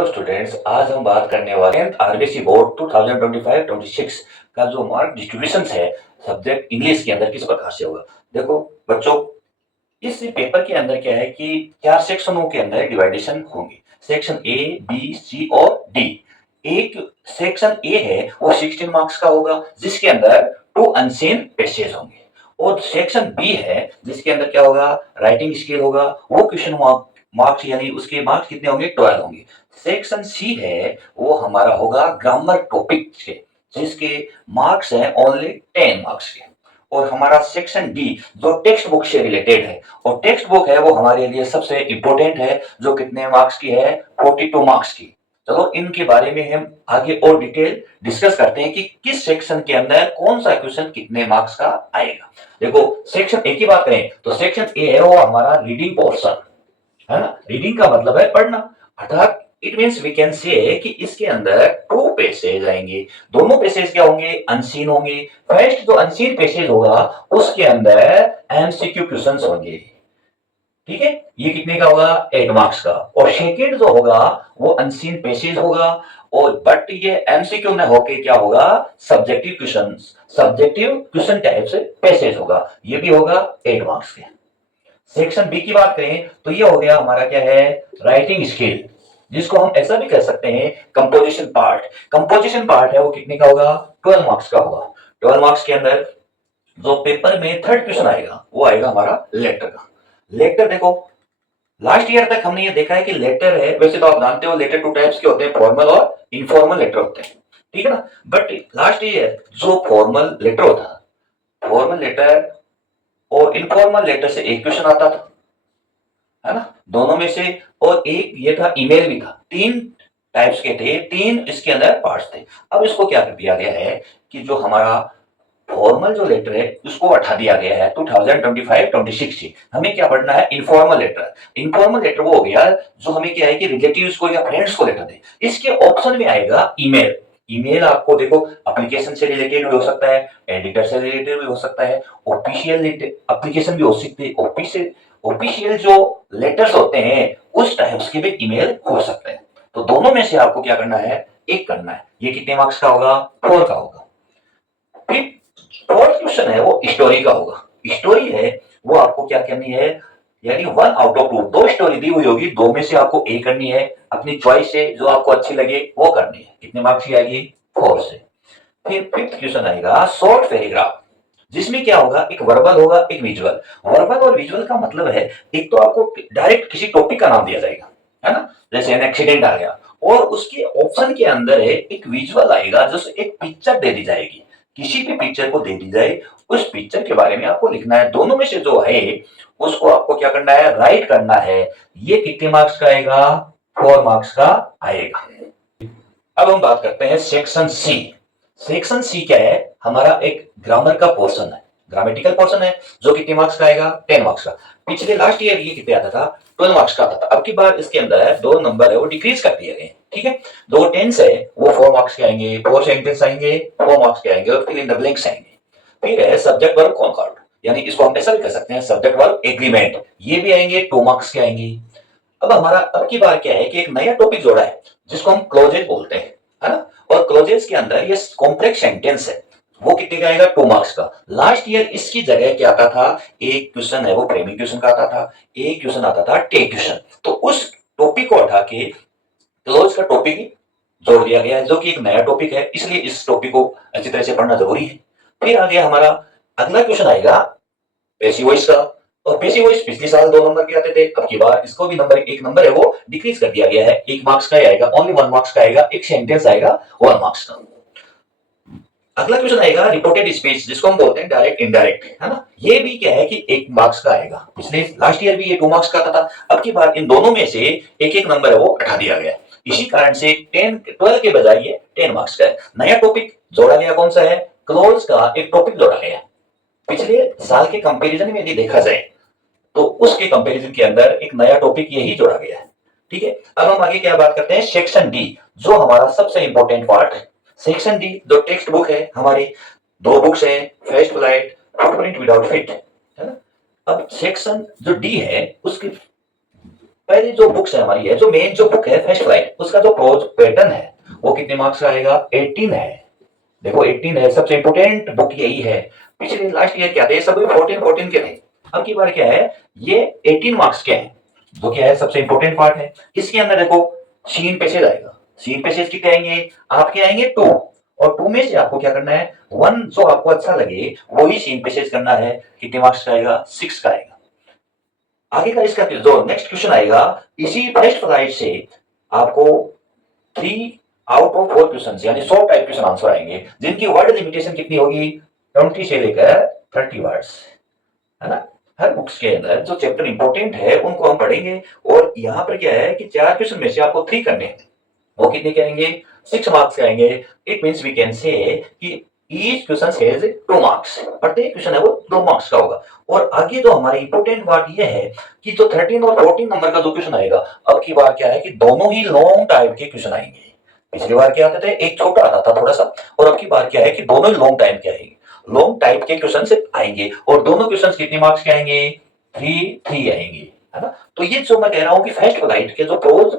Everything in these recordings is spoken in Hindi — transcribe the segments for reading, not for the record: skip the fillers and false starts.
हेलो स्टूडेंट्स, आज हम बात करने वाले हैं आरबीसी बोर्ड 2025-26 का जो मार्क डिस्ट्रीब्यूशन है सब्जेक्ट इंग्लिश के अंदर किस प्रकार से होगा। देखो बच्चों, इस पेपर के अंदर क्या है कि 4 सेक्शनों के अंदर डिवाइडेशन होंगे। सेक्शन ए, बी, सी और डी। एक सेक्शन ए है वो 16 मार्क्स का होगा जिसके अंदर 2 अनसीन पैसेज होंगे, और सेक्शन बी है जिसके अंदर क्या होगा, राइटिंग स्किल होगा, वो क्वेश्चन मार्क्स यानी उसके मार्क्स कितने होंगे, 12 होंगे। सेक्शन सी है वो हमारा होगा ग्रामर टॉपिक के, जिसके मार्क्स हैं ओनली 10 मार्क्स के। और हमारा सेक्शन डी जो टेक्स्ट बुक से रिलेटेड है, और टेक्स्ट बुक है वो हमारे लिए सबसे इंपॉर्टेंट है, जो कितने मार्क्स की है, 42 मार्क्स की। चलो इनके बारे में हम आगे और डिटेल डिस्कस करते हैं कि किस सेक्शन के अंदर कौन सा क्वेश्चन कितने मार्क्स का आएगा। देखो सेक्शन ए की बात करें तो सेक्शन ए है वो हमारा रीडिंग पोर्शन है ना। रीडिंग का मतलब है पढ़ना, अर्थात it means we can say कि इसके अंदर 2 पैसेज आएंगे। दोनों पैसेज क्या होंगे, अनसीन होंगे। फर्स्ट जो अनसीन पैसेज होगा उसके अंदर एमसीक्यू क्वेश्चंस होंगे, ठीक है। ये कितने का होगा, 8 मार्क्स का। और सेकंड जो होगा वो अनसीन पैसेज होगा, और बट ये एमसीक्यू में होके क्या होगा, subjective questions, subjective question type से पैसेज होगा, ये भी होगा 8 मार्क्स के। सेक्शन बी की बात करें तो ये हो गया हमारा क्या है, राइटिंग स्किल, जिसको हम ऐसा भी कह सकते हैं कंपोजिशन पार्ट। कंपोजिशन पार्ट है वो कितने का होगा, 12 मार्क्स का होगा। 12 मार्क्स के अंदर जो पेपर में थर्ड क्वेश्चन आएगा वो आएगा हमारा लेटर का। लेटर देखो, लास्ट ईयर तक हमने ये देखा है कि लेटर है, वैसे तो आप जानते हो लेटर 2 टाइप्स के होते हैं, फॉर्मल और इनफॉर्मल लेटर होते हैं, ठीक है ना। बट लास्ट ईयर जो फॉर्मल लेटर होता, फॉर्मल लेटर और इनफॉर्मल लेटर से एक क्वेश्चन आता था, है ना, दोनों में से। और एक ये था ईमेल भी था। 3 टाइप्स के थे, 3 इसके अंदर पार्ट्स थे। अब इसको क्या कर दिया गया है कि जो हमारा फॉर्मल जो लेटर है उसको हटा दिया गया है 2025-26 से। हमें क्या पढ़ना है, इनफॉर्मल लेटर। इनफॉर्मल लेटर वो हो गया जो हमें क्या है कि रिलेटिव्स को या फ्रेंड्स को लेटर दे। इसके ऑप्शन में आएगा ईमेल। ईमेल आपको देखो एप्लीकेशन से रिलेटेड भी हो सकता है, एडिटर से रिलेटेड भी हो सकता है, ऑफिशियल एप्लीकेशन भी हो सकती है, ऑफिशियल जो लेटर्स होते हैं उस टाइप्स के भी ईमेल हो सकते हैं। तो दोनों में से आपको क्या करना है, एक करना है। ये कितने मार्क्स का होगा, 4 का होगा। फिर फोर्थ क्वेश्चन है वो स्टोरी का होगा। स्टोरी है वो आपको क्या करनी है, यानी 1 आउट ऑफ 2, 2 स्टोरी दी हुई होगी, 2 में से आपको ए करनी है, अपनी चॉइस से जो आपको अच्छी लगे वो करनी है। कितने मार्क्स की आएगी, 4 से। फिर फिफ्थ क्वेश्चन आएगा शॉर्ट पैराग्राफ, जिसमें क्या होगा, एक वर्बल होगा, एक विजुअल। वर्बल और विजुअल का मतलब है, एक तो आपको डायरेक्ट किसी टॉपिक का नाम दिया जाएगा, है ना, जैसे एन एक्सीडेंट आ गया, और उसके ऑप्शन के अंदर है एक विजुअल आएगा, जिससे एक पिक्चर दे दी जाएगी, किसी भी पिक्चर को दे दी जाए, उस पिक्चर के बारे में आपको लिखना है। दोनों में से जो है उसको आपको क्या करना है, राइट करना है। ये कितने मार्क्स का आएगा, 4 मार्क्स का आएगा। अब हम बात करते हैं सेक्शन सी। सेक्शन सी क्या है, हमारा एक ग्रामर का पोर्शन है, ग्रामेटिकल पोर्शन है, जो कितने मार्क्स का आएगा, 10 मार्क्स का। पिछले लास्ट ईयर ये कितने आता था, 12 मार्क्स का आता था। अब की बार इसके अंदर 2 नंबर है वो डिक्रीज कर दिए गए, ठीक है। 2 टेंस है वो 4 मार्क्स के आएंगे, 4 सेंटेंस आएंगे 4 मार्क्स के आएंगे, और फिल इन द ब्लैंक्स आएंगे। फिर है सब्जेक्ट वर्ब कॉन्कॉर्ड, यानी इसको हम ऐसा भी कर सकते हैं सब्जेक्ट वर्ब एग्रीमेंट, ये भी आएंगे, 2 मार्क्स के आएंगे। अब हमारा अब की बार क्या है कि एक नया टॉपिक जोड़ा है जिसको हम क्लोजेज बोलते हैं, है ना। और क्लोजेज के अंदर ये कॉम्प्लेक्स सेंटेंस है, वो कितने का आएगा, 2 मार्क्स का। लास्ट ईयर इसकी जगह क्या आता था, एक क्वेश्चन है वो फ्रेमिंग क्वेश्चन का आता था, एक क्वेश्चन आता था टेक क्वेश्चन। तो उस टॉपिक को उठा के क्लोज का टॉपिक जोड़ दिया गया है, जो कि एक नया टॉपिक है, इसलिए इस टॉपिक को अच्छी तरह से पढ़ना जरूरी है। फिर आगे हमारा अगला क्वेश्चन आएगा पैसिव वॉइस का। और पैसिव वॉइस पिछले साल 2 नंबर के आते थे, अब की बार इसको भी नंबर 1 नंबर है वो डिक्रीज कर दिया गया है, 1 मार्क्स का ही आएगा, ओनली 1 मार्क्स का आएगा, एक सेंटेंस आएगा 1 मार्क्स का। अगला क्वेश्चन आएगा रिपोर्टेड स्पीच, जिसको हम बोलते हैं डायरेक्ट इनडायरेक्ट, है ना। ये भी क्या है कि 1 मार्क्स का आएगा, पिछले लास्ट ईयर भी ये 2 मार्क्स का आता था। अब की बार इन दोनों में से एक एक नंबर है वो हटा दिया गया, इसी कारण से 10 12 के बजाय ये 10 मार्क्स का है। नया टॉपिक जोड़ा गया कौन सा है, क्लोज का एक टॉपिक जोड़ा गया। पिछले साल के कंपैरिजन में यदि देखा जाए तो उसके कंपैरिजन के अंदर एक नया टॉपिक यही जोड़ा गया है, ठीक है। अब हम आगे क्या बात करते हैं, सेक्शन डी, जो हमारा सबसे इंपॉर्टेंट पार्ट है। सेक्शन डी जो टेक्स्ट बुक है, हमारी 2 बुक्स हैं, first flight, footprint without fit, है ना। अब सेक्शन जो डी है उसकी पहली जो बुक्स है हमारी है, जो मेन जो बुक है फर्स्ट फ्लाइट, उसका जो प्रोज पैटर्न है वो कितने मार्क्स का आएगा? 18 है। देखो 18 है, सबसे इंपोर्टेंट बुक यही है। पिछले लास्ट ईयर क्या थे, सभी 14 14 के थे। अब की बार क्या है, ये 18 मार्क्स के हैं, जो क्या है सबसे इंपोर्टेंट पार्ट है। इसके अंदर देखो सीन पैसेज आएगा। सीन पैसेज कितने आएंगे आपके? आएंगे 2। और 2 में से आपको क्या करना है, 1 जो आपको अच्छा लगे वही सीन पैसेज करना है। कितने मार्क्स का आएगा? 6 का आएगा। आगे का इसका जो नेक्स्ट क्वेश्चन आएगा, इसी फर्स्ट फ्लाइट से आपको 3 आउट ऑफ 4 क्वेश्चन यानी 100 टाइप क्वेश्चन आंसर आएंगे, जिनकी वर्ड लिमिटेशन कितनी होगी? 20 से लेकर 30 वर्ड्स, है ना। हर बुक्स के अंदर जो चैप्टर इंपॉर्टेंट है उनको हम पढ़ेंगे। और यहाँ पर क्या है कि 4 क्वेश्चन में से आपको 3 करने हैं, वो कितने के आएंगे? 6 मार्क्स के आएंगे। It means we can say कि ईच क्वेश्चन हैज 2 मार्क्स, प्रत्येक क्वेश्चन है वो 2 मार्क्स का होगा। और आगे जो हमारी इंपॉर्टेंट बात ये है कि जो 13 और 14 नंबर का जो क्वेश्चन आएगा, अब की बार क्या है कि दोनों ही लॉन्ग टाइप के क्वेश्चन आएंगे। पिछली बार क्या आते थे, एक छोटा आता था थोड़ा सा, और अब की बार क्या है कि दोनों ही लॉन्ग टाइम के आएंगे, लॉन्ग टाइप के क्वेश्चन से आएंगे। और दोनों क्वेश्चन कितने मार्क्स के आएंगे? 3 आएंगे, है ना। तो ये जो मैं कह रहा हूं कि फर्स्ट फ्लाइट के जो प्रोज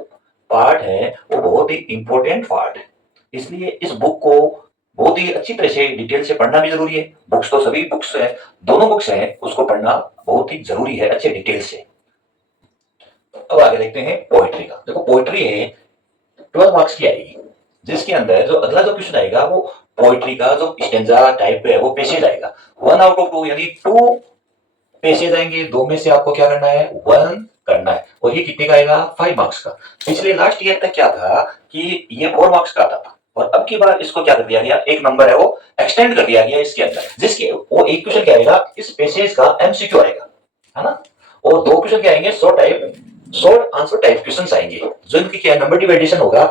पार्ट है वो बहुत ही इंपॉर्टेंट पार्ट है, इसलिए इस बुक को बहुत ही अच्छी तरह से डिटेल से पढ़ना भी जरूरी है। बुक्स तो सभी बुक्स है, दोनों बुक्स हैं, उसको पढ़ना बहुत ही जरूरी है अच्छे डिटेल से। अब आगे देखते हैं पोएट्री का। देखो पोएट्री है 12 मार्क्स की आएगी, जिसके अंदर जो अगला जो क्वेश्चन आएगा वो पोएट्री का जो स्टेंजा टाइप है वो पेसेज आएगा। 1 आउट ऑफ 2 यानी 2 पेसेज आएंगे, 2 में से आपको क्या करना है? 1 करना है। और ये कितने का आएगा? 5 मार्क्स का। पिछले लास्ट ईयर तक क्या था कि ये 4 मार्क्स का आता था, और अब की बार इसको क्या कर दिया गया, 1 नंबर है वो एक्सटेंड कर दिया गया इसके अंदर, जिसके वो एक क्वेश्चन क्या आएगा, इस पेसेज का एमसीक्यू आएगा, है ना। और 2 क्वेश्चन क्या आएंगे, शॉर्ट आंसर टाइप क्वेश्चन आएंगे, जो इनकी क्या नंबर डिवाइडेशन होगा,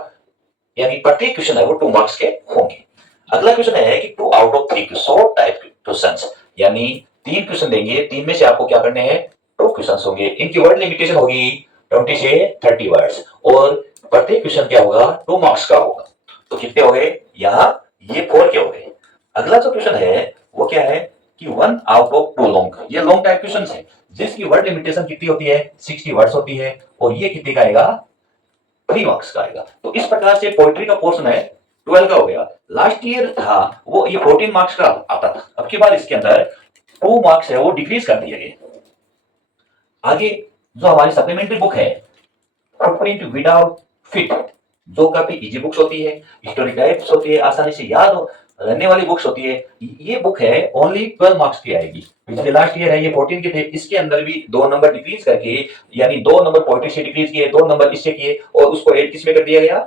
यानी प्रत्येक क्वेश्चन है वो 2 मार्क्स के होंगे। अगला क्वेश्चन है कि 2 out of 3 short type questions, यानी 3 क्वेश्चन देंगे, 3 में से आपको क्या करने हैं? 2 क्वेश्चंस होंगे। इनकी वर्ड लिमिटेशन होगी 20 से 30 वर्ड्स, और प्रत्येक क्वेश्चन क्या होगा? 2 मार्क्स का होगा। तो कितने हो गए यहाँ? ये 4 के हो गए। अगला जो क्वेश्चन है वो क्या है कि 1 आउट ऑफ 2 लॉन्ग, ये लॉन्ग टाइप क्वेश्चन है, जिसकी वर्ड लिमिटेशन कितनी होती है? 60 वर्ड्स होती है, और ये कितने का आएगा? 3 मार्क्स का आएगा। तो इस प्रकार से पोएट्री का पोर्शन है 12 का हो गया। लास्ट ईयर था वो ये 14 मार्क्स का आता था, अब की बार इसके अंदर 2 मार्क्स है वो डिक्रीज कर दिए गए। आगे जो हमारी सप्लीमेंट्री बुक है फुटप्रिंट विदाउट फिट, जो काफी इजी बुक्स होती है, हिस्टोरी टाइप्स होती है, आसानी से याद रहने वाली बुक्स होती है, ये बुक है ओनली 12 मार्क्स की आएगी। पिछले लास्ट ईयर है ये 14 के थे, इसके अंदर भी 2 नंबर डिक्रीज करके, यानी 2 नंबर पोएट्री से डिक्रीज किए, 2 नंबर इससे किए, और उसको ऐड किसमें कर दिया गया?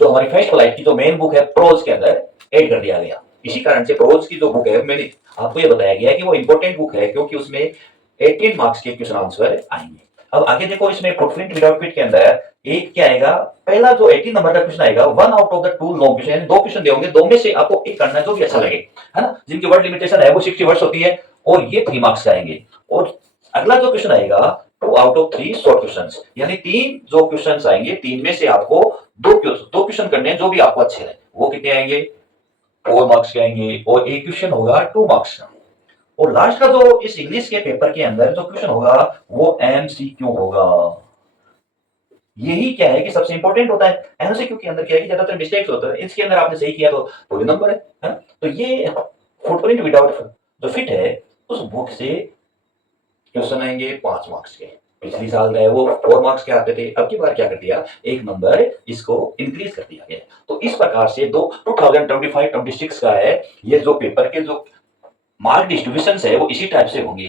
जो हमारी फर्स्ट फ्लाइट की जो मेन बुक है प्रोज के अंदर ऐड कर दिया गया। इसी कारण से प्रोज की जो बुक है मैंने आपको ये बताया गया है कि वो इंपॉर्टेंट बुक है, क्योंकि उसमें 18 मार्क्स के क्वेश्चन आंसर आएंगे। अब आगे देखो इसमें फुटप्रिंट विदाउट फिट के अंदर एक क्या आएगा, पहला जो 18 नंबर का क्वेश्चन आएगा 1 out of the 2 long question, यानी 2 क्वेश्चन होंगे, 2 में से आपको एक करना है जो भी अच्छा लगे, है ना, जिनकी वर्ड लिमिटेशन है वो 60 वर्ड्स होती है, और ये 3 मार्क्स का आएंगे। और अगला जो क्वेश्चन आएगा 2 आउट ऑफ 3 शॉर्ट क्वेश्चंस, यानी 3 जो क्वेश्चंस आएंगे, 3 में से आपको 2 क्वेश्चन करने हैं जो भी आपको अच्छे लगे, वो कितने आएंगे? 4 मार्क्स के आएंगे, और एक क्वेश्चन होगा 2 मार्क्स का। और लास्ट का जो इस इंग्लिश के पेपर के अंदर जो क्वेश्चन होगा वो एमसीक्यू होगा। यही क्या है कि सबसे इंपॉर्टेंट होता है। एमसीक्यू के अंदर क्या है कि ज्यादातर मिस्टेक्स होते हैं, इसके अंदर आपने सही किया तो पूरे नंबर है। तो ये फुटप्रिंट विदाउट जो फिट है उस बुक से क्वेश्चन आएंगे 5 मार्क्स के। पिछली साल है वो 4 मार्क्स के आते थे, अब की बार क्या कर दिया, एक नंबर इसको इंक्रीज कर दिया गया। तो इस प्रकार से 2025-26 का है ये जो पेपर के जो मार्क डिस्ट्रीब्यूशन है वो इसी टाइप से होंगे।